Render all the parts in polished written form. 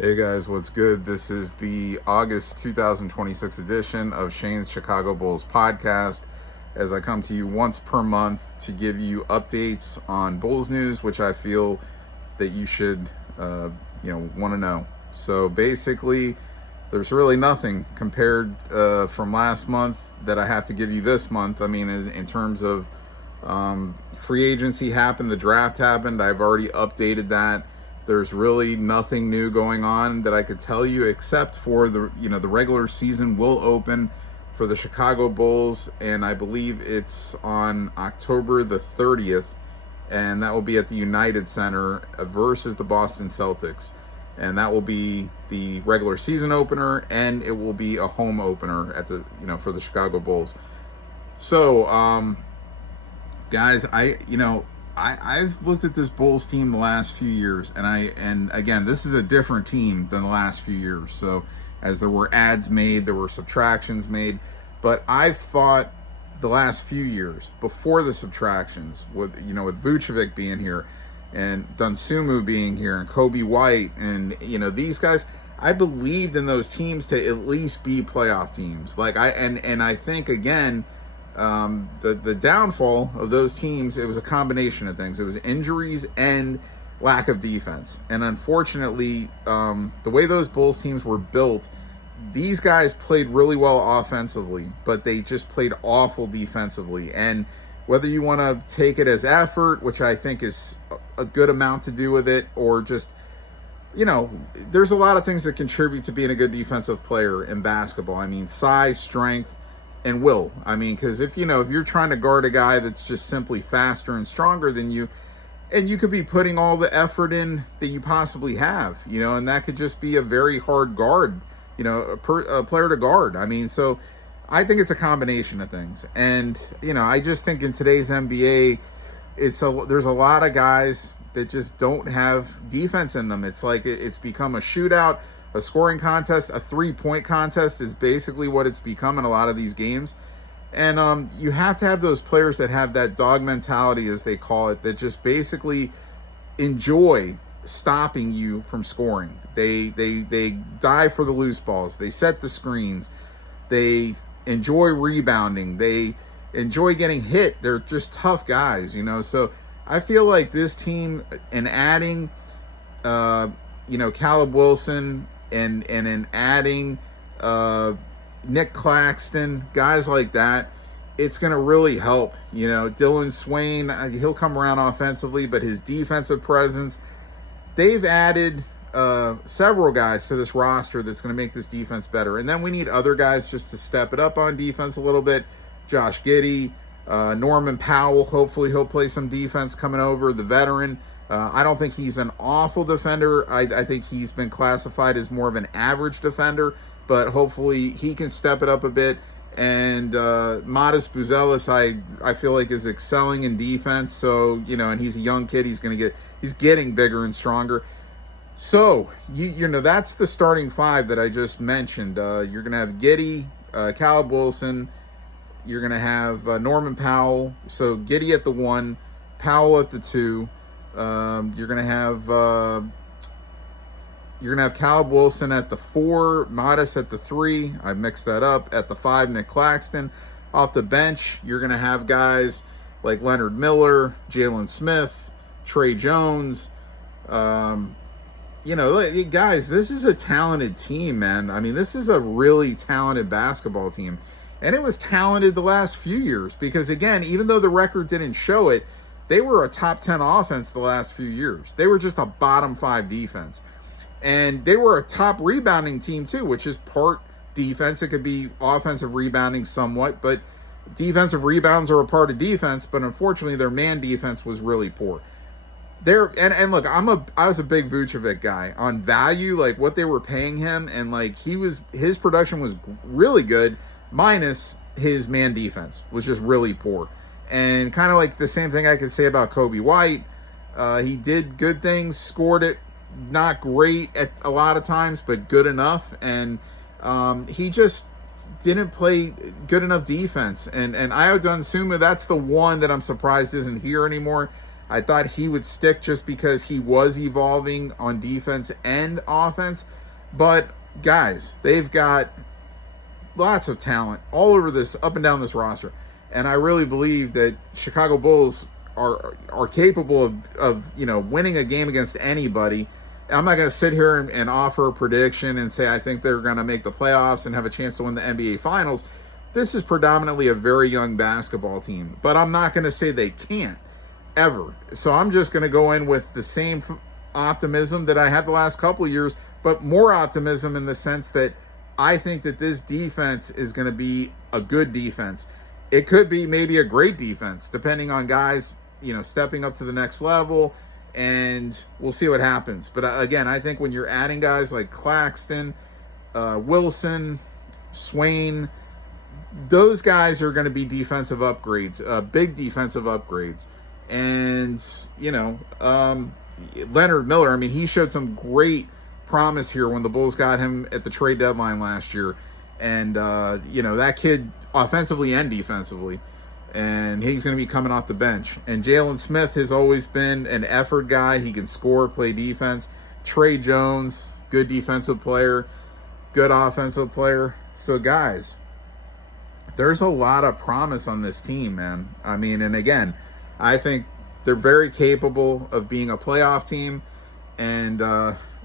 Hey guys, what's good? This is the August 2026 edition of Shane's Chicago Bulls podcast. As I come to you once per month to give you updates on Bulls news, which I feel that you should, want to know. So basically, there's really nothing compared from last month that I have to give you this month. I mean, in terms of free agency happened, the draft happened. I've already updated that. There's really nothing new going on that I could tell you except for the regular season will open for the Chicago Bulls, and I believe it's on October the 30th, and that will be at the United Center versus the Boston Celtics. And that will be the regular season opener, and it will be a home opener at the for the Chicago Bulls. So, guys, I've looked at this Bulls team the last few years, and again, this is a different team than the last few years. So, as there were adds made, there were subtractions made, but I've thought the last few years before the subtractions, with Vucevic being here, and Dunsumu being here, and Kobe White, and these guys, I believed in those teams to at least be playoff teams. I think again the downfall of those teams, it was a combination of things. It was injuries and lack of defense. And unfortunately, the way those Bulls teams were built, these guys played really well offensively, but they just played awful defensively. And whether you want to take it as effort, which I think is a good amount to do with it, or just, there's a lot of things that contribute to being a good defensive player in basketball. I mean, size, strength, and will. I mean, because if you're trying to guard a guy that's just simply faster and stronger than you, and you could be putting all the effort in that you possibly have, and that could just be a very hard guard, a player to guard. I mean, so I think it's a combination of things. And, I just think in today's NBA, there's a lot of guys that just don't have defense in them. It's like it's become a shootout, a scoring contest, a three-point contest is basically what it's become in a lot of these games. And you have to have those players that have that dog mentality, as they call it, that just basically enjoy stopping you from scoring. They die for the loose balls. They set the screens. They enjoy rebounding. They enjoy getting hit. They're just tough guys, So I feel like this team, in adding, Caleb Wilson, and in adding Nick Claxton, guys like that, it's going to really help. Dylan Swain, he'll come around offensively, but his defensive presence, they've added several guys to this roster that's going to make this defense better. And then we need other guys just to step it up on defense a little bit. Josh Giddey, Norman Powell, hopefully he'll play some defense coming over, the veteran. I don't think he's an awful defender. I think he's been classified as more of an average defender, but hopefully he can step it up a bit. And Modest Buzelis, I feel like, is excelling in defense. So, and he's a young kid. He's getting bigger and stronger. So, that's the starting five that I just mentioned. You're going to have Giddey, Caleb Wilson. You're going to have Norman Powell. So, Giddey at the 1, Powell at the 2. You're gonna have Caleb Wilson at the 4, Modest at the 3. I mixed that up. At the 5, Nick Claxton. Off the bench, you're gonna have guys like Leonard Miller, Jalen Smith, Trey Jones. Guys, this is a talented team, man. I mean, this is a really talented basketball team, and it was talented the last few years because, again, even though the record didn't show it, they were a top 10 offense the last few years. They were just a bottom 5 defense. And they were a top rebounding team too, which is part defense. It could be offensive rebounding somewhat, but defensive rebounds are a part of defense, but unfortunately their man defense was really poor. Look, I was a big Vucevic guy on value, like what they were paying him, and like his production was really good, minus his man defense was just really poor. And kind of like the same thing I could say about Kobe White. He did good things, scored it, not great at a lot of times, but good enough. And he just didn't play good enough defense. And Ayo Dosunmu, that's the one that I'm surprised isn't here anymore. I thought he would stick just because he was evolving on defense and offense. But guys, they've got lots of talent all over this, up and down this roster. And I really believe that Chicago Bulls are capable of winning a game against anybody. I'm not going to sit here and offer a prediction and say I think they're going to make the playoffs and have a chance to win the NBA Finals. This is predominantly a very young basketball team, but I'm not going to say they can't ever. So I'm just going to go in with the same optimism that I had the last couple of years, but more optimism in the sense that I think that this defense is going to be a good defense. It could be maybe a great defense, depending on guys, stepping up to the next level, and we'll see what happens. But again, I think when you're adding guys like Claxton, Wilson, Swain, those guys are going to be defensive upgrades, big defensive upgrades. And, Leonard Miller, he showed some great promise here when the Bulls got him at the trade deadline last year. And, that kid offensively and defensively, and he's going to be coming off the bench. And Jalen Smith has always been an effort guy. He can score, play defense. Trey Jones, good defensive player, good offensive player. So, guys, there's a lot of promise on this team, man. And again, I think they're very capable of being a playoff team. And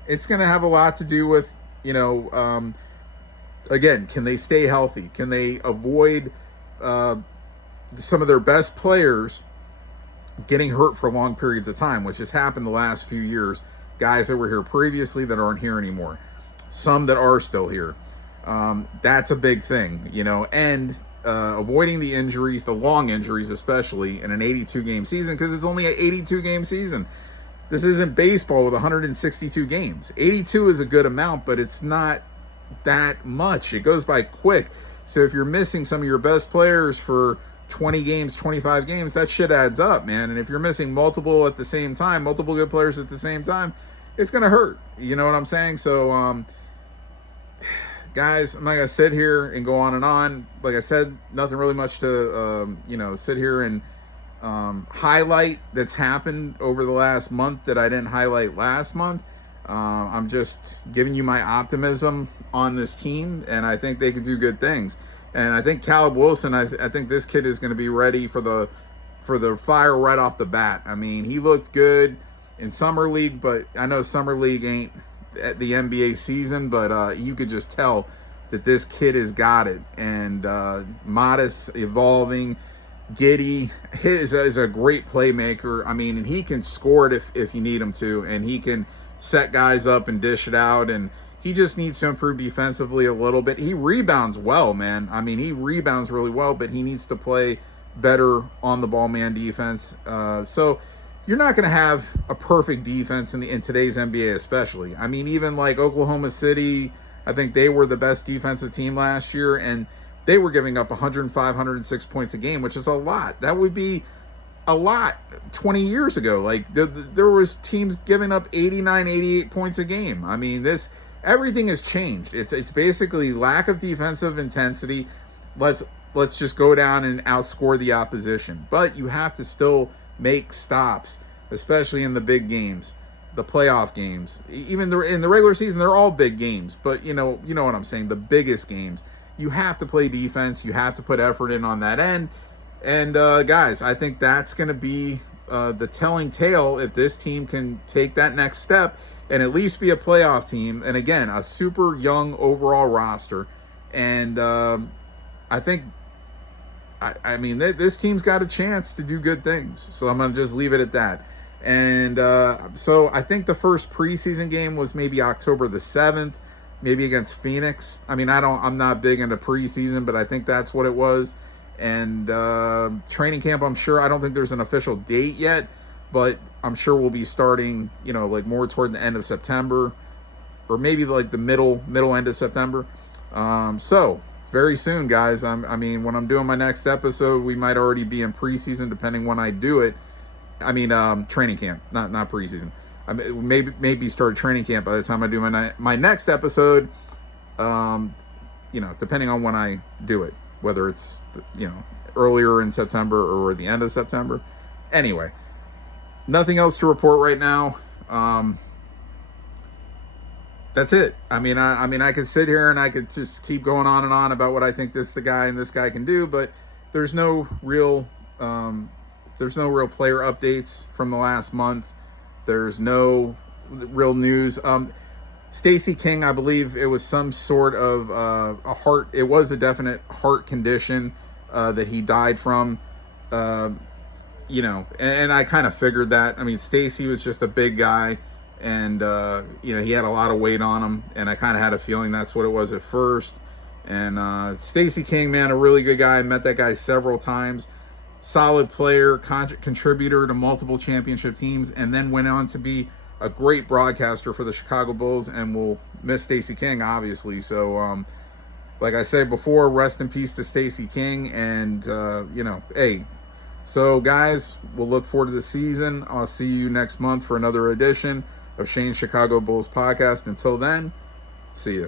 it's going to have a lot to do with, again, can they stay healthy? Can they avoid some of their best players getting hurt for long periods of time, which has happened the last few years? Guys that were here previously that aren't here anymore. Some that are still here. That's a big thing, and avoiding the injuries, the long injuries, especially in an 82-game season, because it's only an 82-game season. This isn't baseball with 162 games. 82 is a good amount, but it's not that much. It goes by quick. So if you're missing some of your best players for 20 games, 25 games, that shit adds up, man. And if you're missing multiple at the same time, multiple good players at the same time, it's going to hurt. You know what I'm saying? So, guys, I'm not going to sit here and go on and on. Like I said, nothing really much to, sit here and highlight that's happened over the last month that I didn't highlight last month. I'm just giving you my optimism on this team, and I think they could do good things. And I think Caleb Wilson, I think this kid is going to be ready for the fire right off the bat. He looked good in Summer League, but I know Summer League ain't at the NBA season, but you could just tell that this kid has got it. And Modest, evolving, Giddey is a great playmaker. And he can score it if you need him to, and he can set guys up and dish it out, and he just needs to improve defensively a little bit. He rebounds well, man. He rebounds really well, but he needs to play better on the ball man defense. So you're not going to have a perfect defense in today's NBA, especially. Even like Oklahoma City, I think they were the best defensive team last year, and they were giving up 105, 106 points a game, which is a lot. That would be a lot 20 years ago. Like there was teams giving up 89, 88 points a game. Everything has changed. It's basically lack of defensive intensity. Let's just go down and outscore the opposition. But you have to still make stops, especially in the big games, the playoff games. Even in the regular season, they're all big games. But you know what I'm saying. The biggest games, you have to play defense. You have to put effort in on that end. And guys, I think that's going to be the telling tale if this team can take that next step and at least be a playoff team. And again, a super young overall roster. And I think, this team's got a chance to do good things. So I'm going to just leave it at that. And so I think the first preseason game was maybe October the 7th, maybe against Phoenix. I'm not big into preseason, but I think that's what it was. And training camp, I'm sure, I don't think there's an official date yet, but I'm sure we'll be starting, more toward the end of September, or maybe like the middle end of September. So very soon, guys. When I'm doing my next episode, we might already be in preseason, depending when I do it. Training camp, not preseason. Maybe start training camp by the time I do my next episode. Depending on when I do it, whether it's earlier in September or the end of September. Anyway, nothing else to report right now. That's it. I mean, I could sit here and I could just keep going on and on about what I think the guy and this guy can do, but there's no real player updates from the last month. There's no real news. Stacey King, I believe it was some sort of a heart. It was a definite heart condition that he died from. You know, and I kind of figured that. I mean, Stacey was just a big guy, and you know, he had a lot of weight on him, and I kind of had a feeling that's what it was at first. And Stacey King, man, a really good guy. I met that guy several times. Solid player, contributor to multiple championship teams, and then went on to be a great broadcaster for the Chicago Bulls, and we'll miss Stacey King, obviously. So, like I said before, rest in peace to Stacey King, and, you know, hey, so guys, we'll look forward to the season. I'll see you next month for another edition of Shane's Chicago Bulls podcast. Until then, see ya.